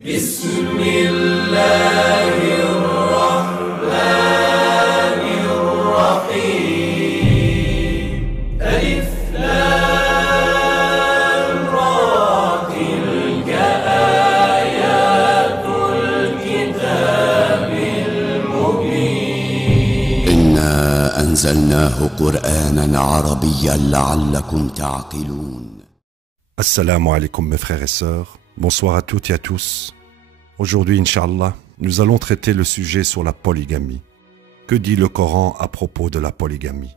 بسم الله الرحمن الرحيم ألف لام را تلك آيات الكتاب المبين إنا أنزلناه قرآنا عربيا لعلكم تعقلون. Assalamu alaikum mes frères et sœurs, bonsoir à toutes et à tous. Aujourd'hui, Inch'Allah, nous allons traiter le sujet sur la polygamie. Que dit le Coran à propos de la polygamie?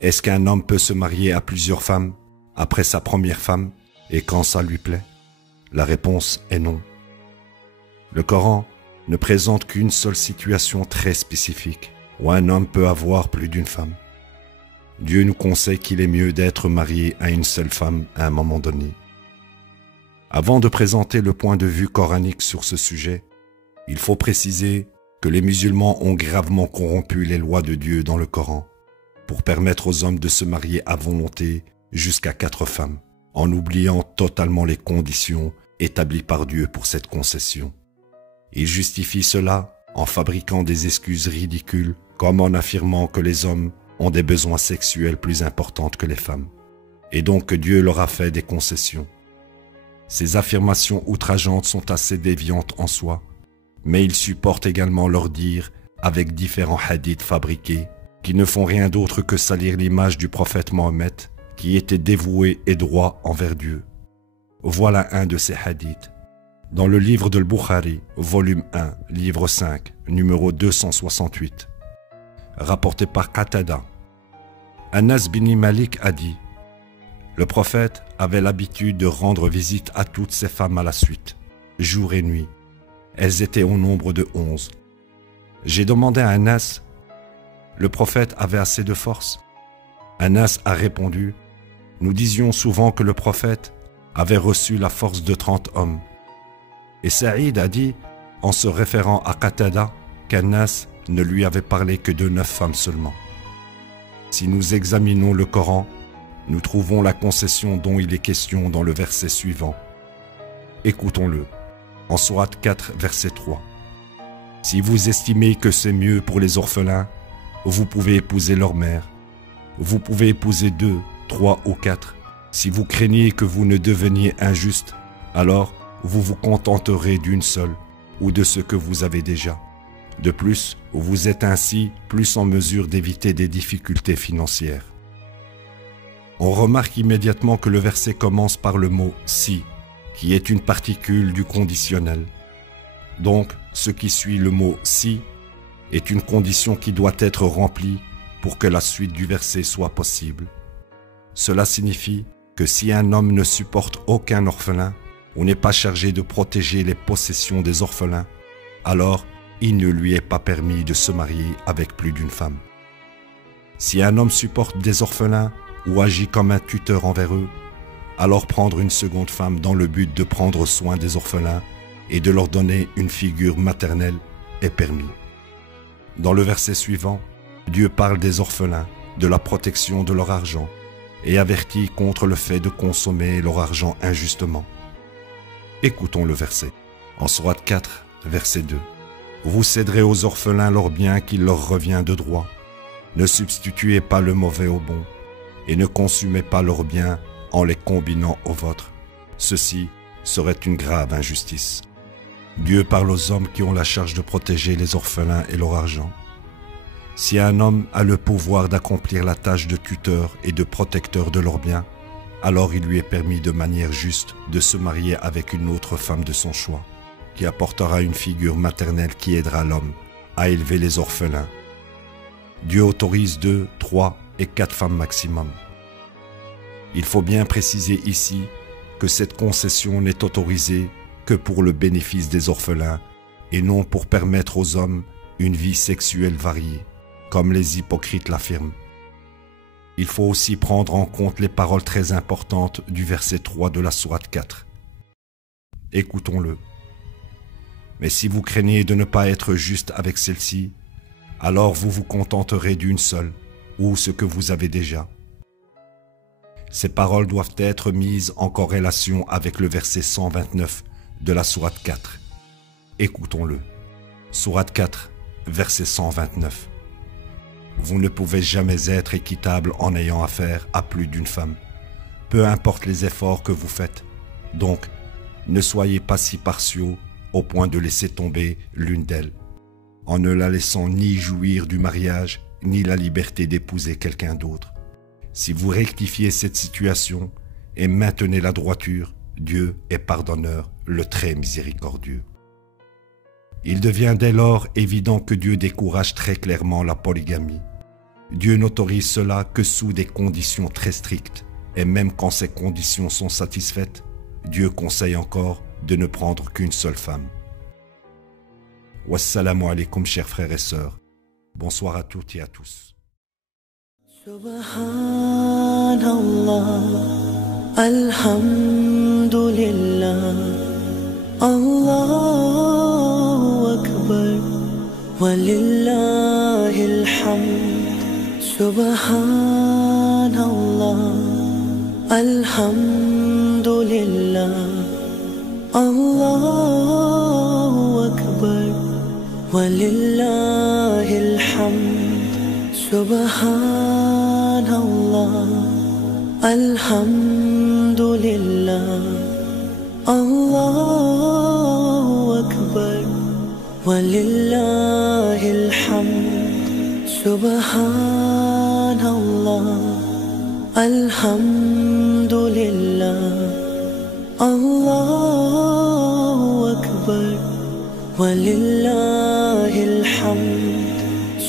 Est-ce qu'un homme peut se marier à plusieurs femmes après sa première femme et quand ça lui plaît? La réponse est non. Le Coran ne présente qu'une seule situation très spécifique où un homme peut avoir plus d'une femme. Dieu nous conseille qu'il est mieux d'être marié à une seule femme à un moment donné. Avant de présenter le point de vue coranique sur ce sujet, il faut préciser que les musulmans ont gravement corrompu les lois de Dieu dans le Coran pour permettre aux hommes de se marier à volonté jusqu'à 4 femmes, en oubliant totalement les conditions établies par Dieu pour cette concession. Ils justifient cela en fabriquant des excuses ridicules comme en affirmant que les hommes ont des besoins sexuels plus importants que les femmes, et donc que Dieu leur a fait des concessions. Ces affirmations outrageantes sont assez déviantes en soi, mais ils supportent également leur dire avec différents hadiths fabriqués qui ne font rien d'autre que salir l'image du prophète Mohammed qui était dévoué et droit envers Dieu. Voilà un de ces hadiths. Dans le livre de Bukhari, volume 1, livre 5, numéro 268, rapporté par Qatada, Anas bin Malik a dit: le prophète avait l'habitude de rendre visite à toutes ses femmes à la suite, jour et nuit. Elles étaient au nombre de 11. J'ai demandé à Anas: le prophète avait assez de force? Anas a répondu: nous disions souvent que le prophète avait reçu la force de 30 hommes. Et Saïd a dit, en se référant à Qatada, qu'Anas ne lui avait parlé que de 9 femmes seulement. Si nous examinons le Coran, nous trouvons la concession dont il est question dans le verset suivant. Écoutons-le, en Sourate 4, verset 3. Si vous estimez que c'est mieux pour les orphelins, vous pouvez épouser leur mère. Vous pouvez épouser 2, 3 ou 4. Si vous craignez que vous ne deveniez injuste, alors vous vous contenterez d'une seule ou de ce que vous avez déjà. De plus, vous êtes ainsi plus en mesure d'éviter des difficultés financières. On remarque immédiatement que le verset commence par le mot « si », qui est une particule du conditionnel. Donc, ce qui suit le mot « si » est une condition qui doit être remplie pour que la suite du verset soit possible. Cela signifie que si un homme ne supporte aucun orphelin ou n'est pas chargé de protéger les possessions des orphelins, alors il ne lui est pas permis de se marier avec plus d'une femme. Si un homme supporte des orphelins ou agit comme un tuteur envers eux, alors prendre une seconde femme dans le but de prendre soin des orphelins et de leur donner une figure maternelle est permis. Dans le verset suivant, Dieu parle des orphelins, de la protection de leur argent et avertit contre le fait de consommer leur argent injustement. Écoutons le verset. En Sourate 4, verset 2. Vous céderez aux orphelins leur bien qui leur revient de droit. Ne substituez pas le mauvais au bon et ne consumez pas leurs biens en les combinant aux vôtres. Ceci serait une grave injustice. Dieu parle aux hommes qui ont la charge de protéger les orphelins et leur argent. Si un homme a le pouvoir d'accomplir la tâche de tuteur et de protecteur de leurs biens, alors il lui est permis de manière juste de se marier avec une autre femme de son choix, qui apportera une figure maternelle qui aidera l'homme à élever les orphelins. Dieu autorise 2, 3 et 4 femmes maximum. Il faut bien préciser ici que cette concession n'est autorisée que pour le bénéfice des orphelins et non pour permettre aux hommes une vie sexuelle variée, comme les hypocrites l'affirment. Il faut aussi prendre en compte les paroles très importantes du verset 3 de la Sourate 4. Écoutons-le. Mais si vous craignez de ne pas être juste avec celle-ci, alors vous vous contenterez d'une seule, ou ce que vous avez déjà. Ces paroles doivent être mises en corrélation avec le verset 129 de la sourate 4. Écoutons-le. Sourate 4, verset 129. Vous ne pouvez jamais être équitable en ayant affaire à plus d'une femme, peu importe les efforts que vous faites. Donc, ne soyez pas si partiaux au point de laisser tomber l'une d'elles, en ne la laissant ni jouir du mariage, ni la liberté d'épouser quelqu'un d'autre. Si vous rectifiez cette situation et maintenez la droiture, Dieu est pardonneur, le très miséricordieux. Il devient dès lors évident que Dieu décourage très clairement la polygamie. Dieu n'autorise cela que sous des conditions très strictes, et même quand ces conditions sont satisfaites, Dieu conseille encore de ne prendre qu'une seule femme. Wassalamu alaikum, chers frères et sœurs. Bonsoir à toutes et à tous. Subhanallah, alhamdulillah, Allahu Akbar, walillahil hamd. Subhanallah, alhamdulillah, Allahu Akbar, walillahil hamd. Subhanallah, alhamdulillah, Allahu Akbar, walillahil hamd. Subhanallah, alhamdulillah, Allahu Akbar, walillahil hamd.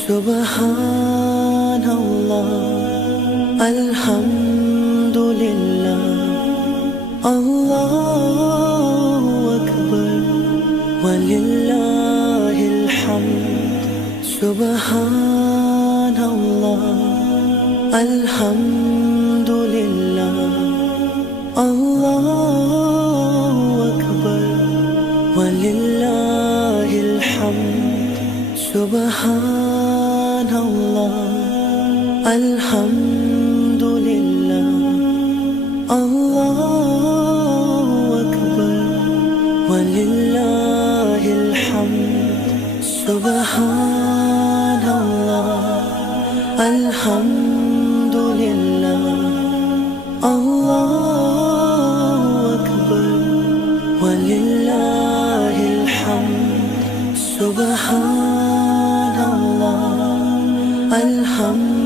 Subhanallah, alhamdulillah, Allahu Akbar, walillahil hamd. Subhanallah, alhamdulillah, Allahu Akbar, walillahil hamd. Subhanallah, alhamdulillah, Allahu Akbar, walillahil hamd. Subhanallah, alhamdulillah, Allahu Akbar, walillahil hamd. Subhanallah, alhamdulillah.